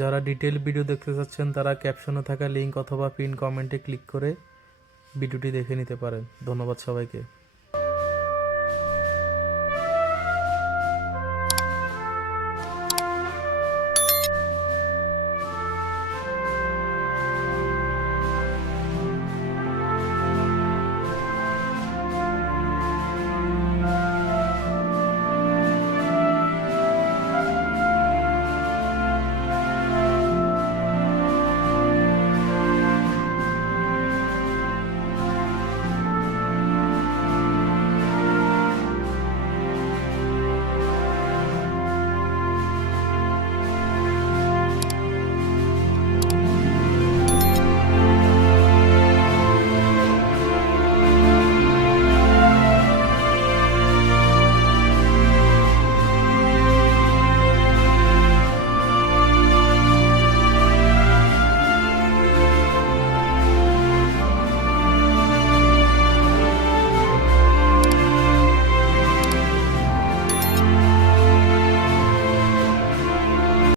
যারা detail video দেখতে চাচ্ছেন তারা ক্যাপশনে থাকা লিঙ্ক অথবা পিন কমেন্টে ক্লিক করে ভিডিওটি দেখে নিতে পারেন। ধন্যবাদ সবাইকে।